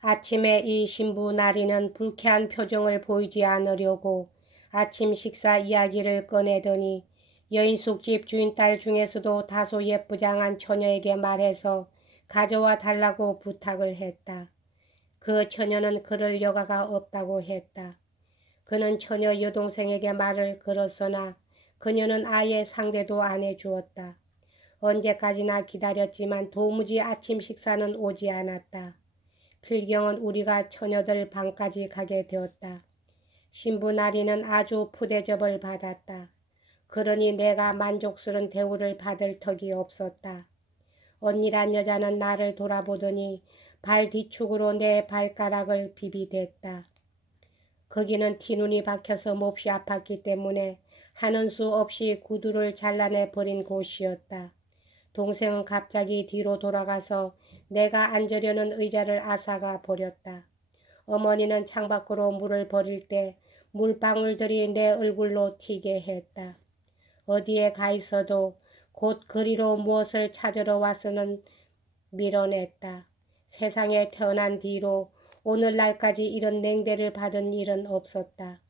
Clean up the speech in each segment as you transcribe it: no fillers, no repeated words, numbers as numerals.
아침에 이 신부 나리는 불쾌한 표정을 보이지 않으려고 아침 식사 이야기를 꺼내더니 여인숙집 주인딸 중에서도 다소 예쁘장한 처녀에게 말해서 가져와 달라고 부탁을 했다. 그 처녀는 그럴 여가가 없다고 했다. 그는 처녀 여동생에게 말을 걸었으나 그녀는 아예 상대도 안 해주었다. 언제까지나 기다렸지만 도무지 아침 식사는 오지 않았다. 필경은 우리가 처녀들 방까지 가게 되었다. 신부 나리는 아주 푸대접을 받았다. 그러니 내가 만족스러운 대우를 받을 턱이 없었다. 언니란 여자는 나를 돌아보더니 발 뒤축으로 내 발가락을 비비댔다. 거기는 티눈이 박혀서 몹시 아팠기 때문에 하는 수 없이 구두를 잘라내 버린 곳이었다. 동생은 갑자기 뒤로 돌아가서 내가 앉으려는 의자를 앗아가 버렸다. 어머니는 창밖으로 물을 버릴 때 물방울들이 내 얼굴로 튀게 했다. 어디에 가 있어도 곧 그리로 무엇을 찾으러 와서는 밀어냈다. 세상에 태어난 뒤로 오늘날까지 이런 냉대를 받은 일은 없었다.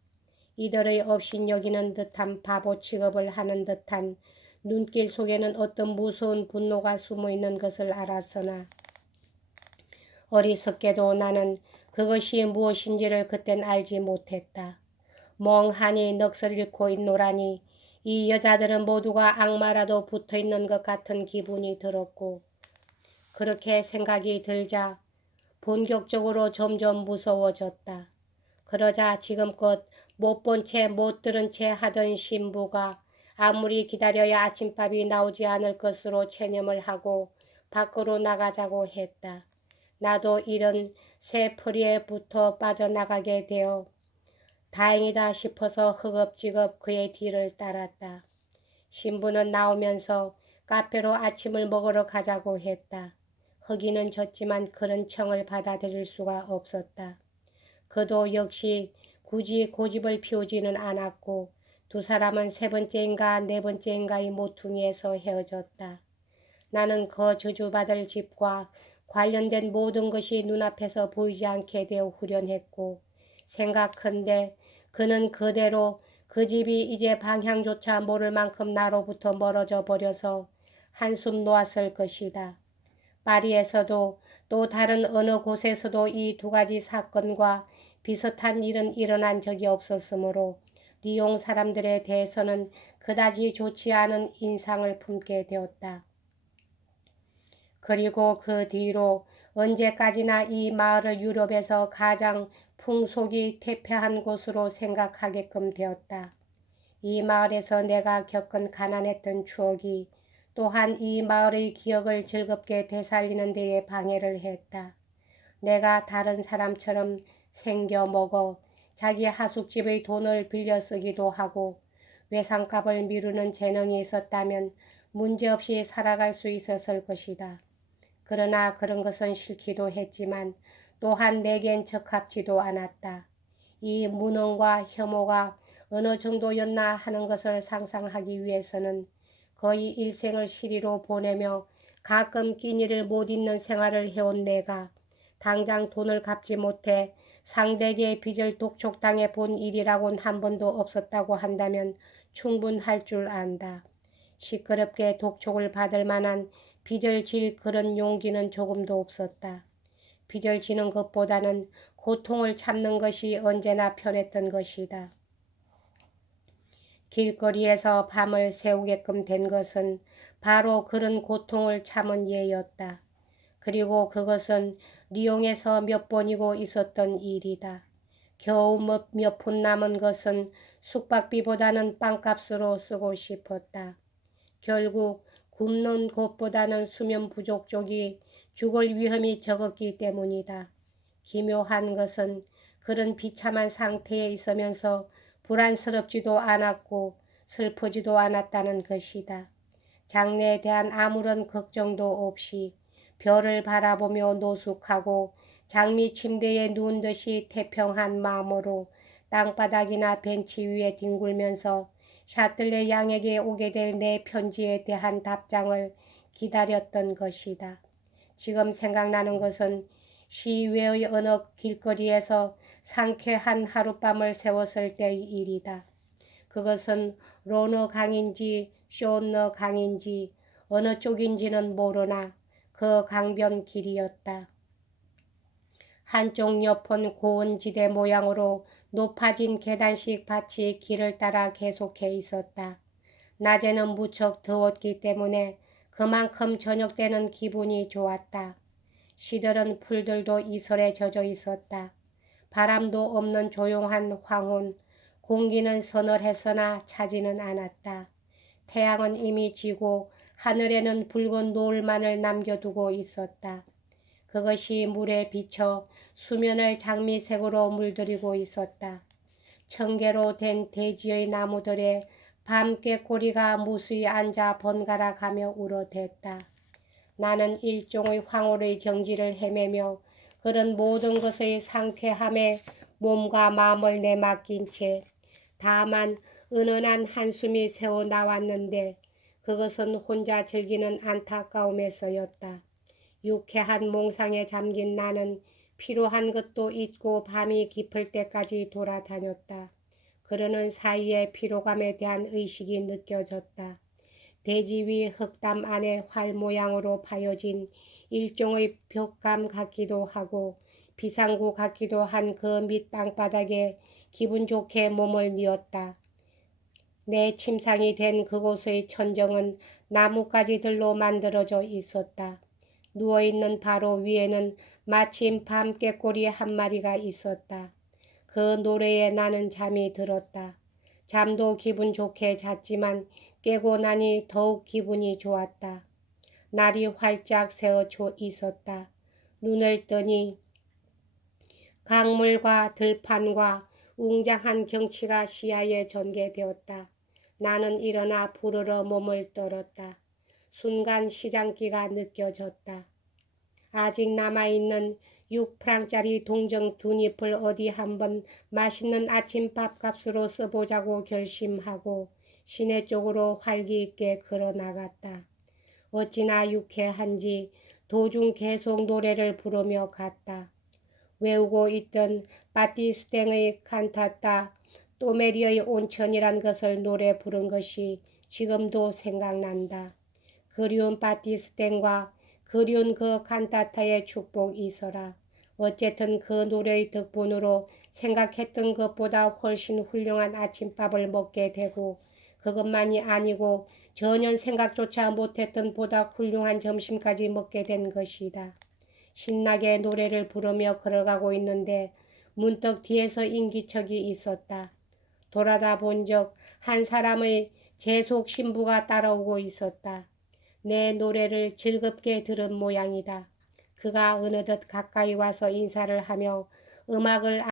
이들의 업신여기는 듯한 바보 취급을 하는 듯한 눈길 속에는 어떤 무서운 분노가 숨어있는 것을 알았으나 어리석게도 나는 그것이 무엇인지를 그땐 알지 못했다. 멍하니 넋을 잃고 있노라니 이 여자들은 모두가 악마라도 붙어있는 것 같은 기분이 들었고 그렇게 생각이 들자 본격적으로 점점 무서워졌다. 그러자 지금껏 못 본 채 못 들은 채 하던 신부가 아무리 기다려야 아침밥이 나오지 않을 것으로 체념을 하고 밖으로 나가자고 했다. 나도 이런 새풀이에부터 빠져나가게 되어 다행이다 싶어서 허겁지겁 그의 뒤를 따랐다. 신부는 나오면서 카페로 아침을 먹으러 가자고 했다. 허기는 졌지만 그런 청을 받아들일 수가 없었다. 그도 역시 굳이 고집을 피우지는 않았고 두 사람은 세 번째인가 네 번째인가의 모퉁이에서 헤어졌다. 나는 그 저주받을 집과 관련된 모든 것이 눈앞에서 보이지 않게 되어 후련했고 생각컨대 그는 그대로 그 집이 이제 방향조차 모를 만큼 나로부터 멀어져 버려서 한숨 놓았을 것이다. 파리에서도 또 다른 어느 곳에서도 이 두 가지 사건과 비슷한 일은 일어난 적이 없었으므로 리옹 사람들에 대해서는 그다지 좋지 않은 인상을 품게 되었다. 그리고 그 뒤로 언제까지나 이 마을을 유럽에서 가장 풍속이 태폐한 곳으로 생각하게끔 되었다. 이 마을에서 내가 겪은 가난했던 추억이 또한 이 마을의 기억을 즐겁게 되살리는 데에 방해를 했다. 내가 다른 사람처럼 생겨 먹어 자기 하숙집의 돈을 빌려 쓰기도 하고 외상값을 미루는 재능이 있었다면 문제없이 살아갈 수 있었을 것이다. 그러나 그런 것은 싫기도 했지만 또한 내겐 적합지도 않았다. 이 무능과 혐오가 어느 정도였나 하는 것을 상상하기 위해서는 거의 일생을 시리로 보내며 가끔 끼니를 못 잊는 생활을 해온 내가 당장 돈을 갚지 못해 상대에게 빚을 독촉당해 본 일이라곤 한 번도 없었다고 한다면 충분할 줄 안다. 시끄럽게 독촉을 받을 만한 빚을 질 그런 용기는 조금도 없었다. 빚을 지는 것보다는 고통을 참는 것이 언제나 편했던 것이다. 길거리에서 밤을 새우게끔 된 것은 바로 그런 고통을 참은 예였다. 그리고 그것은 리옹에서 몇 번이고 있었던 일이다. 겨우 몇 푼 남은 것은 숙박비보다는 빵값으로 쓰고 싶었다. 결국 굶는 것보다는 수면 부족 쪽이 죽을 위험이 적었기 때문이다. 기묘한 것은 그런 비참한 상태에 있으면서 불안스럽지도 않았고 슬프지도 않았다는 것이다. 장래에 대한 아무런 걱정도 없이 별을 바라보며 노숙하고 장미 침대에 누운 듯이 태평한 마음으로 땅바닥이나 벤치 위에 뒹굴면서 샤틀레 양에게 오게 될 내 편지에 대한 답장을 기다렸던 것이다. 지금 생각나는 것은 시외의 어느 길거리에서 상쾌한 하룻밤을 세웠을 때의 일이다. 그것은 로너 강인지 쇼너 강인지 어느 쪽인지는 모르나 그 강변 길이었다. 한쪽 옆은 고원지대 모양으로 높아진 계단식 밭이 길을 따라 계속해 있었다. 낮에는 무척 더웠기 때문에 그만큼 저녁 때는 기분이 좋았다. 시들은 풀들도 이슬에 젖어 있었다. 바람도 없는 조용한 황혼, 공기는 서늘했으나 차지는 않았다. 태양은 이미 지고 하늘에는 붉은 노을만을 남겨두고 있었다. 그것이 물에 비쳐 수면을 장미색으로 물들이고 있었다. 청개로 된 대지의 나무들에 밤깨꼬리가 무수히 앉아 번갈아 가며 울어댔다. 나는 일종의 황홀의 경지를 헤매며 그런 모든 것의 상쾌함에 몸과 마음을 내맡긴 채 다만 은은한 한숨이 새어 나왔는데 그것은 혼자 즐기는 안타까움에서였다. 유쾌한 몽상에 잠긴 나는 피로한 것도 잊고 밤이 깊을 때까지 돌아다녔다. 그러는 사이에 피로감에 대한 의식이 느껴졌다. 대지 위 흙담 안에 활 모양으로 파여진 일종의 벽감 같기도 하고 비상구 같기도 한 그 밑 땅바닥에 기분 좋게 몸을 뉘었다. 내 침상이 된 그곳의 천정은 나뭇가지들로 만들어져 있었다. 누워있는 바로 위에는 마침 밤깨꼬리 한 마리가 있었다. 그 노래에 나는 잠이 들었다. 잠도 기분 좋게 잤지만 깨고 나니 더욱 기분이 좋았다. 날이 활짝 새어 있었다. 눈을 뜨니 강물과 들판과 웅장한 경치가 시야에 전개되었다. 나는 일어나 부르러 몸을 떨었다. 순간 시장기가 느껴졌다. 아직 남아있는 6프랑짜리 동정 두잎을 어디 한번 맛있는 아침밥 값으로 써보자고 결심하고 시내 쪽으로 활기 있게 걸어 나갔다. 어찌나 유쾌한지 도중 계속 노래를 부르며 갔다. 외우고 있던 바티스탱의 칸타타 또메리의 온천이란 것을 노래 부른 것이 지금도 생각난다. 그리운 바티스탱과 그리운 그 칸타타의 축복이 있어라. 어쨌든 그 노래의 덕분으로 생각했던 것보다 훨씬 훌륭한 아침밥을 먹게 되고 그것만이 아니고 전혀 생각조차 못했던 보다 훌륭한 점심까지 먹게 된 것이다. 신나게 노래를 부르며 걸어가고 있는데 문득 뒤에서 인기척이 있었다. 돌아다 본 적 한 사람의 재속 신부가 따라오고 있었다. 내 노래를 즐겁게 들은 모양이다. 그가 어느덧 가까이 와서 인사를 하며 음악을